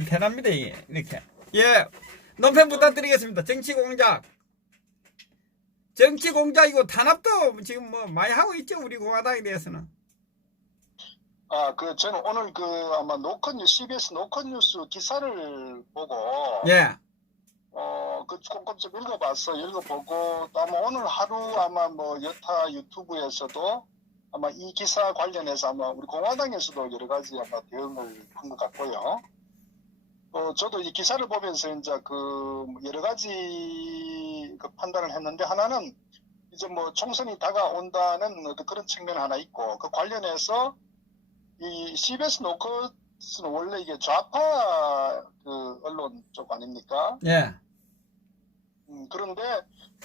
편합니다, 이게. 이렇게. 예. 논평 부탁드리겠습니다. 정치 공작이고 탄압도 지금 뭐 많이 하고 있죠, 우리 공화당에 대해서는. 저는 오늘 아마 CBS 노컷뉴스 기사를 보고, 예. 조금 좀 읽어보고, 또 아마 오늘 하루 아마 여타 유튜브에서도 아마 이 기사 관련해서 아마 우리 공화당에서도 여러 가지 아마 대응을 한 것 같고요. 저도 이 기사를 보면서 이제 여러 가지 판단을 했는데, 하나는 이제 총선이 다가온다는 그런 측면 하나 있고, 그 관련해서 이 CBS 노컷은 원래 이게 좌파 언론 쪽 아닙니까? 예. 그런데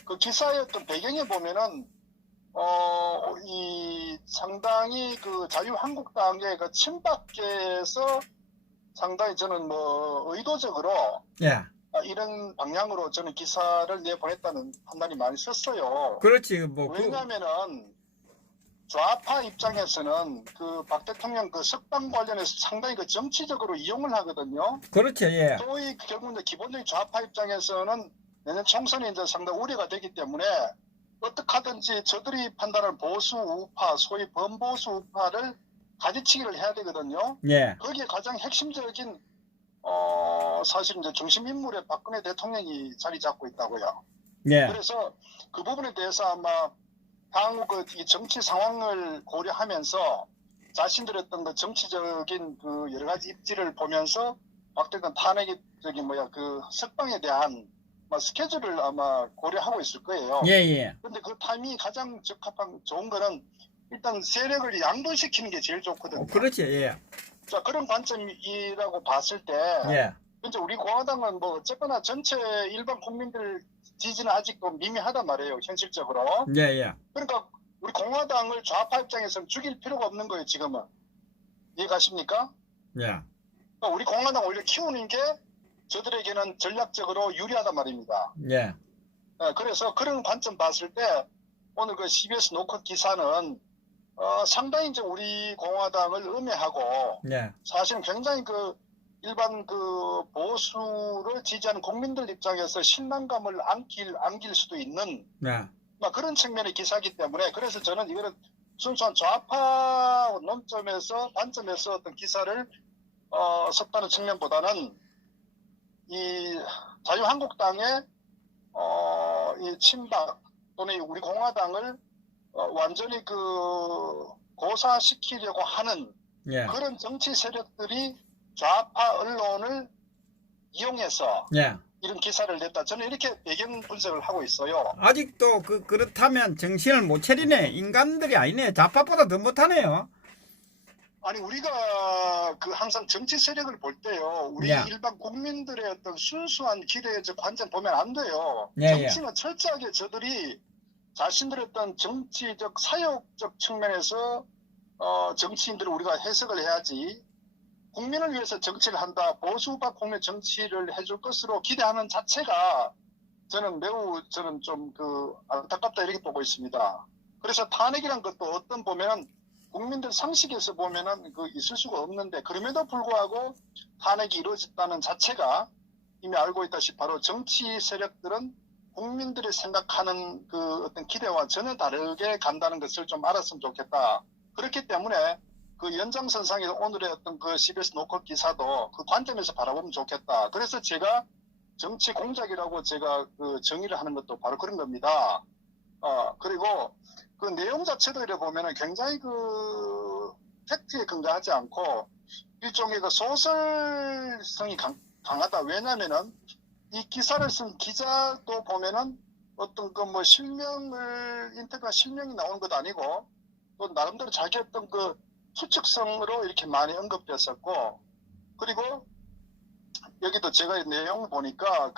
그 기사의 어떤 배경에 보면은 이 상당히 자유한국당의 친박계에서 상당히 저는 의도적으로 예. 이런 방향으로 저는 기사를 내보냈다는 판단이 많이 섰어요. 그렇지, 왜냐하면은 좌파 입장에서는 박 대통령 석방 관련해서 상당히 정치적으로 이용을 하거든요. 그렇죠, 예. 소위 결국 이제 기본적인 좌파 입장에서는 내년 총선이 이제 상당히 우려가 되기 때문에 어떻게 하든지 저들이 판단할 보수 우파, 소위 범보수 우파를 가지치기를 해야 되거든요. 예. 거기에 가장 핵심적인 사실 이제 중심 인물의 박근혜 대통령이 자리 잡고 있다고요. 예. 그래서 그 부분에 대해서 아마 향후 이 정치 상황을 고려하면서 자신들의 어떤 정치적인 여러 가지 입지를 보면서 박 대통령 탄핵적인 석방에 대한 스케줄을 아마 고려하고 있을 거예요. 예. 그런데 그 타이밍이 가장 좋은 거는 일단 세력을 양분시키는 게 제일 좋거든요. 그렇지, 예. 자, 그런 관점이라고 봤을 때, 예. 이제 우리 공화당은 어쨌거나 전체 일반 국민들 지지는 아직도 미미하단 말이에요, 현실적으로. 예. 그러니까 우리 공화당을 좌파 입장에서는 죽일 필요가 없는 거예요, 지금은. 이해가십니까? 예. 그러니까 우리 공화당 원래 키우는 게 저들에게는 전략적으로 유리하단 말입니다. 예. 그래서 그런 관점 봤을 때 오늘 CBS 노컷 기사는 상당히 이제 우리 공화당을 음해하고, 예. 사실은 굉장히 일반 보수를 지지하는 국민들 입장에서 신랑감을 안길 수도 있는 예. 그런 측면의 기사이기 때문에, 그래서 저는 이거는 순수한 좌파 관점에서 어떤 기사를 썼다는 측면보다는 이 자유한국당의 이 친박 또는 우리 공화당을 완전히 고사시키려고 하는 예. 그런 정치 세력들이 좌파 언론을 이용해서 예. 이런 기사를 냈다. 저는 이렇게 배경 분석을 하고 있어요. 아직도 그렇다면 정신을 못 차리네. 인간들이 아니네. 좌파보다 더 못하네요. 아니, 우리가 항상 정치 세력을 볼 때요, 우리 예. 일반 국민들의 어떤 순수한 기대적 관점 보면 안 돼요. 예. 정치는 철저하게 저들이 자신들의 어떤 정치적 사역적 측면에서 정치인들을 우리가 해석을 해야지, 국민을 위해서 정치를 한다, 보수파 국민 정치를 해줄 것으로 기대하는 자체가 저는 좀 안타깝다 이렇게 보고 있습니다. 그래서 탄핵이란 것도 어떤 보면은 국민들 상식에서 보면은 있을 수가 없는데, 그럼에도 불구하고 탄핵이 이루어졌다는 자체가 이미 알고 있다시피 바로 정치 세력들은 국민들이 생각하는 어떤 기대와 전혀 다르게 간다는 것을 좀 알았으면 좋겠다. 그렇기 때문에 연장선상에서 오늘의 어떤 CBS 노컷 기사도 그 관점에서 바라보면 좋겠다. 그래서 제가 정치 공작이라고 제가 정의를 하는 것도 바로 그런 겁니다. 그리고 내용 자체도 이래 보면은 굉장히 팩트에 근거하지 않고 일종의 소설성이 강하다. 왜냐면은 이 기사를 쓴 기자도 보면은 어떤 인터뷰한 실명이 나오는 것도 아니고, 또 나름대로 자기 어떤 추측성으로 이렇게 많이 언급됐었고, 그리고 여기도 제가 내용을 보니까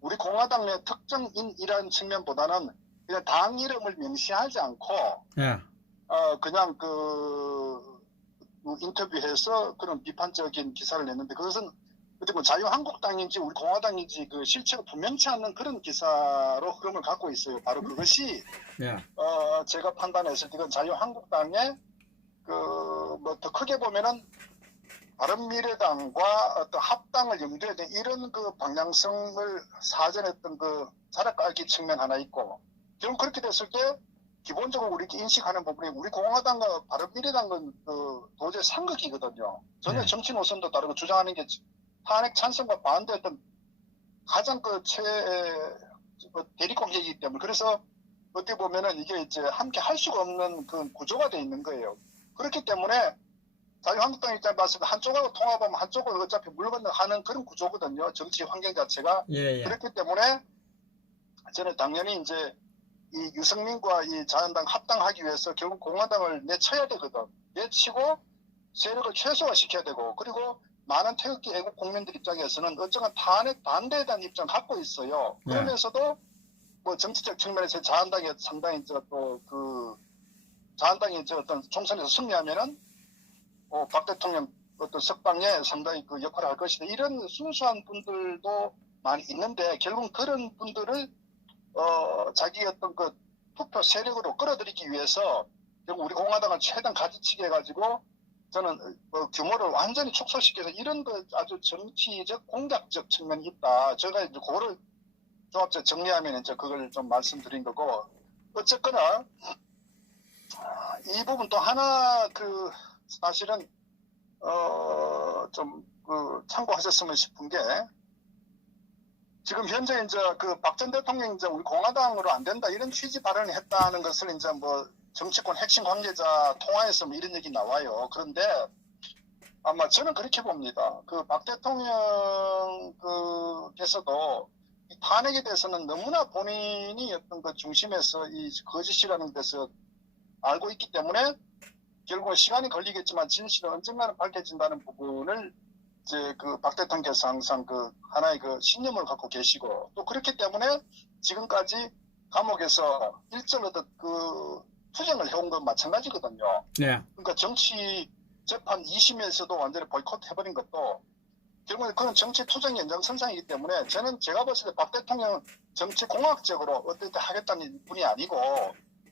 우리 공화당 내 특정인이라는 측면보다는 그냥 당 이름을 명시하지 않고 예. 그냥 인터뷰해서 그런 비판적인 기사를 냈는데, 그것은 어떻게 자유한국당인지 우리 공화당인지 실체가 분명치 않는 그런 기사로 흐름을 갖고 있어요. 바로 그것이 예. 제가 판단했을 때 이건 자유한국당의 더 크게 보면은 바른미래당과 어떤 합당을 염두에 둔 이런 그 방향성을 사전했던 그 자락깔기 측면 하나 있고, 결국 그렇게 됐을 때 기본적으로 우리 인식하는 부분이 우리 공화당과 바른미래당은 그 도저히 상극이거든요. 전혀 네. 정치 노선도 다르고 주장하는 게 탄핵 찬성과 반대했던 가장 그 대립관계이기 때문에, 그래서 어떻게 보면은 이게 이제 함께 할 수가 없는 그 구조가 돼 있는 거예요. 그렇기 때문에 자유한국당 입장에 봤을 때 한쪽하고 통합하면 한쪽은 어차피 물 건너가는 그런 구조거든요. 정치 환경 자체가. 예, 예. 그렇기 때문에 저는 당연히 이제 이 유승민과 이 자유한국당 합당하기 위해서 결국 공화당을 내쳐야 되거든. 내치고 세력을 최소화시켜야 되고, 그리고 많은 태극기 애국 국민들 입장에서는 어쩌면 탄핵 반대에 대한 입장을 갖고 있어요. 네. 그러면서도 뭐 정치적 측면에서 자한당이 상당히 자한당이 어떤 총선에서 승리하면은 박 대통령 어떤 석방에 상당히 그 역할을 할 것이다. 이런 순수한 분들도 많이 있는데, 결국 그런 분들을 자기 어떤 그 투표 세력으로 끌어들이기 위해서 결국 우리 공화당을 최대한 가지치게 해가지고 저는 규모를 완전히 축소시켜서 이런 그 아주 정치적 공작적 측면이 있다. 제가 이제 그거를 종합적 정리하면 이제 그걸 좀 말씀드린 거고, 어쨌거나 이 부분 또 하나 그 사실은 좀 그 참고하셨으면 싶은 게, 지금 현재 이제 그 박 전 대통령이 이제 우리 공화당으로 안 된다 이런 취지 발언을 했다는 것을 이제 뭐 정치권 핵심 관계자 통화에서 뭐 이런 얘기 나와요. 그런데 아마 저는 그렇게 봅니다. 그 박 대통령 께서도 이 탄핵에 대해서는 너무나 본인이 어떤 그 중심에서 이 거짓이라는 데서 알고 있기 때문에 결국은 시간이 걸리겠지만 진실은 언젠가는 밝혀진다는 부분을 이제 그 박 대통령께서 항상 그 하나의 그 신념을 갖고 계시고, 또 그렇기 때문에 지금까지 감옥에서 일절 어떤 그 투쟁을 해온 건 마찬가지거든요. 네. 그러니까 정치 재판 2심에서도 완전히 보이콧 해버린 것도 결국에 그건 정치 투쟁의 연장선상이기 때문에, 저는 제가 봤을 때 박 대통령은 정치 공학적으로 어떻게 하겠다는 분이 아니고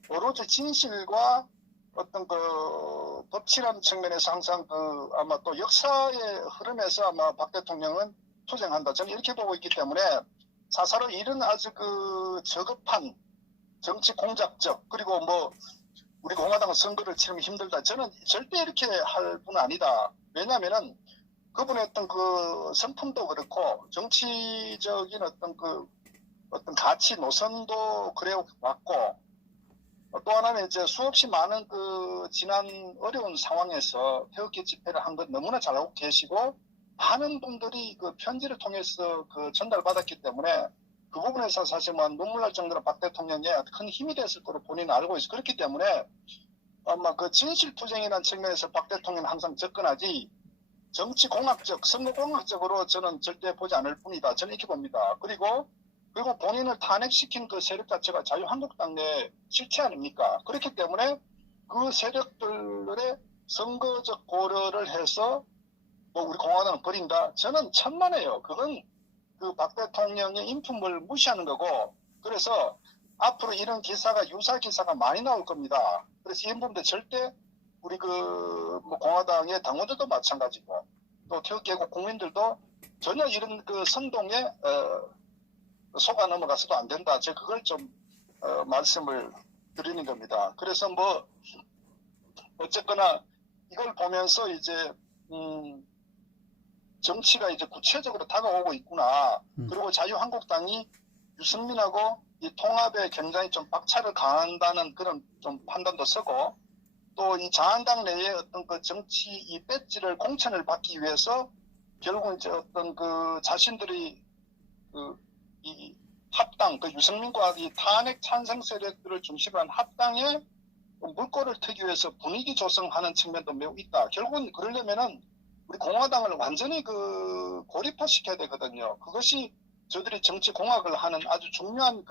오로지 진실과 어떤 그 법치라는 측면에서 항상 그 아마 또 역사의 흐름에서 아마 박 대통령은 투쟁한다. 저는 이렇게 보고 있기 때문에 사사로 이런 아주 그 저급한 정치 공작적, 그리고 뭐 우리 공화당은 선거를 치르면 힘들다. 저는 절대 이렇게 할 분은 아니다. 왜냐면은 그분의 어떤 그 성품도 그렇고 정치적인 어떤 가치 노선도 그래 왔고, 또 하나는 이제 수없이 많은 그 지난 어려운 상황에서 태극기 집회를 한 건 너무나 잘 알고 계시고, 많은 분들이 그 편지를 통해서 그 전달받았기 때문에 그 부분에서 사실 뭐 눈물 날 정도로 박 대통령의 큰 힘이 됐을 거로 본인은 알고 있어. 그렇기 때문에 아마 그 진실투쟁이라는 측면에서 박 대통령은 항상 접근하지, 정치 공학적, 선거 공학적으로 저는 절대 보지 않을 뿐이다. 저는 이렇게 봅니다. 그리고 본인을 탄핵시킨 그 세력 자체가 자유한국당 내 실체 아닙니까? 그렇기 때문에 그 세력들의 선거적 고려를 해서 뭐 우리 공화당을 버린다? 저는 천만에요. 그건 그 박 대통령의 인품을 무시하는 거고, 그래서 앞으로 이런 기사가 유사 기사가 많이 나올 겁니다. 그래서 이 부분도 절대 우리 뭐 공화당의 당원들도 마찬가지고 또 태극기애국 국민들도 전혀 이런 그 선동에 속아 넘어가서도 안 된다. 제가 그걸 좀 말씀을 드리는 겁니다. 그래서 뭐 어쨌거나 이걸 보면서 이제 정치가 이제 구체적으로 다가오고 있구나. 그리고 자유한국당이 유승민하고 이 통합에 굉장히 좀 박차를 가한다는 그런 좀 판단도 서고, 또 이 자한당 내에 어떤 그 정치 이 배지를 공천을 받기 위해서 결국 이제 어떤 그 자신들이 이 합당, 그 유승민과 이 탄핵 찬성 세력들을 중심으로 한 합당에 물꼬를 트기 위해서 분위기 조성하는 측면도 매우 있다. 결국은 그러려면은 우리 공화당을 완전히 그 고립화시켜야 되거든요. 그것이 저들이 정치 공학을 하는 아주 중요한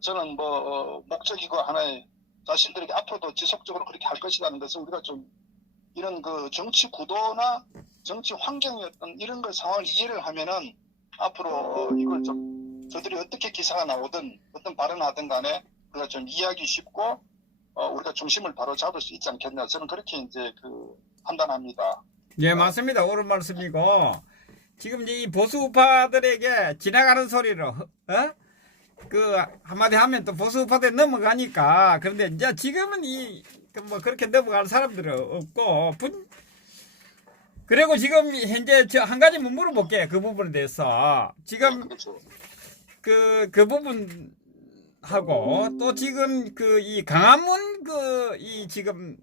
저는 목적이고 하나의 자신들에게 앞으로도 지속적으로 그렇게 할 것이라는 것을 우리가 좀 이런 그 정치 구도나 정치 환경의 어떤 이런 걸 상황을 이해를 하면은 앞으로 이걸 좀 저들이 어떻게 기사가 나오든 어떤 발언을 하든 간에 우리가 좀 이해하기 쉽고 우리가 중심을 바로 잡을 수 있지 않겠냐. 저는 그렇게 이제 판단합니다. 예, 맞습니다. 옳은 말씀이고, 지금 이제 이 보수우파들에게 지나가는 소리로, 그, 한마디 하면 또 보수우파들 넘어가니까, 그런데 이제 지금은 뭐 그렇게 넘어갈 사람들은 없고, 그리고 지금 현재 저 한 가지 물어볼게, 그 부분에 대해서. 지금 그렇죠. 그 부분하고, 또 지금 이 강화문 지금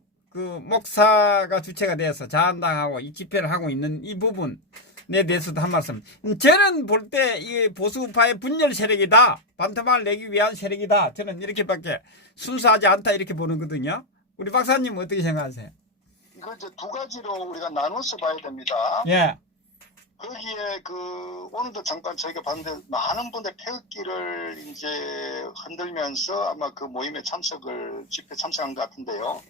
목사가 주체가 돼서 자한당하고 이 집회를 하고 있는 이 부분에 대해서도 한 말씀. 저는 볼 때 이 보수파의 분열 세력이다. 반토막을 내기 위한 세력이다. 저는 이렇게밖에 순수하지 않다 이렇게 보는 거거든요. 우리 박사님 어떻게 생각하세요? 이거 이제 두 가지로 우리가 나눠서 봐야 됩니다. 예. 거기에 오늘도 잠깐 저희가 봤는데 많은 분들 태극기를 이제 흔들면서 아마 그 모임에 집회 참석한 것 같은데요.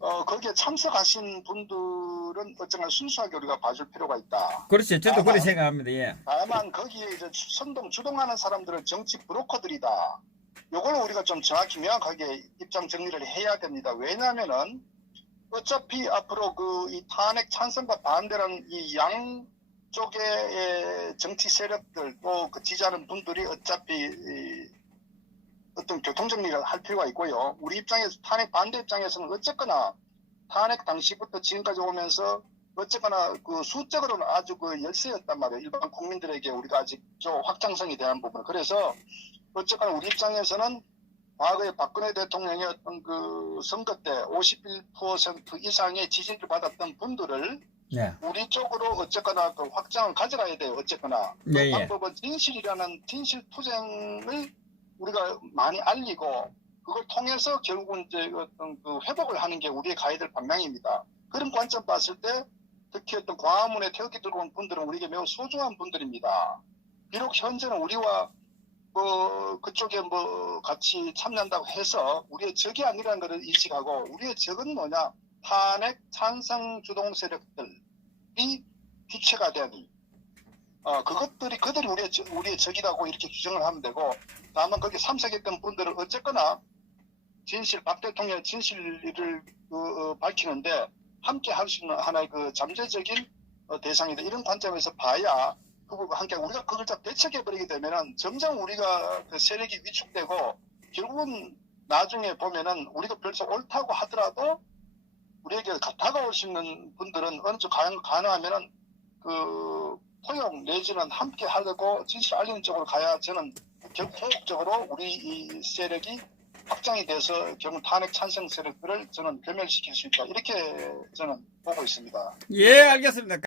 거기에 참석하신 분들은 어쩌면 순수하게 우리가 봐줄 필요가 있다. 그렇지. 저도 그렇게 생각합니다. 예. 다만 거기에 이제 주동하는 사람들은 정치 브로커들이다. 요걸 우리가 좀 정확히 명확하게 입장 정리를 해야 됩니다. 왜냐하면은 어차피 앞으로 이 탄핵 찬성과 반대라는 이 양쪽의 정치 세력들 또 그 지지하는 분들이 어차피 어떤 교통정리를 할 필요가 있고요. 우리 입장에서 탄핵 반대 입장에서는 어쨌거나 탄핵 당시부터 지금까지 오면서 어쨌거나 그 수적으로는 아주 열세였단 말이에요. 일반 국민들에게 우리가 아직 좀 확장성에 대한 부분. 그래서 어쨌거나 우리 입장에서는 과거에 박근혜 대통령의 어떤 그 선거 때 51% 이상의 지지를 받았던 분들을 예. 우리 쪽으로 어쨌거나 그 확장을 가져가야 돼요. 어쨌거나 예, 그 방법은 진실이라는 진실투쟁을 우리가 많이 알리고 그걸 통해서 결국은 이제 어떤 그 회복을 하는 게 우리의 가야 될 방향입니다. 그런 관점 봤을 때 특히 어떤 광화문에 태극기 들고 온 분들은 우리에게 매우 소중한 분들입니다. 비록 현재는 우리와 그쪽에 같이 참여한다고 해서 우리의 적이 아니라는 것을 인식하고 우리의 적은 뭐냐? 탄핵 찬성 주동 세력들이 주체가 된 그들이 우리의 적이라고 이렇게 규정을 하면 되고, 다만 거기 참석했던 분들은 어쨌거나 박 대통령의 진실을 밝히는데 함께 할 수 있는 하나의 잠재적인 대상이다. 이런 관점에서 봐야 함께 우리가 그걸 다 배척해버리게 되면은 점점 우리가 그 세력이 위축되고 결국은 나중에 보면은 우리가 별서 옳다고 하더라도 우리에게 다가올 수 있는 분들은 어느 쪽 가능하면은 포용 내지는 함께 하려고 진실 알리는 쪽으로 가야 저는 결국 궁극적으로 우리 이 세력이 확장이 돼서 결국 탄핵 찬성 세력들을 저는 괴멸시킬 수 있다. 이렇게 저는 보고 있습니다. 예, 알겠습니다.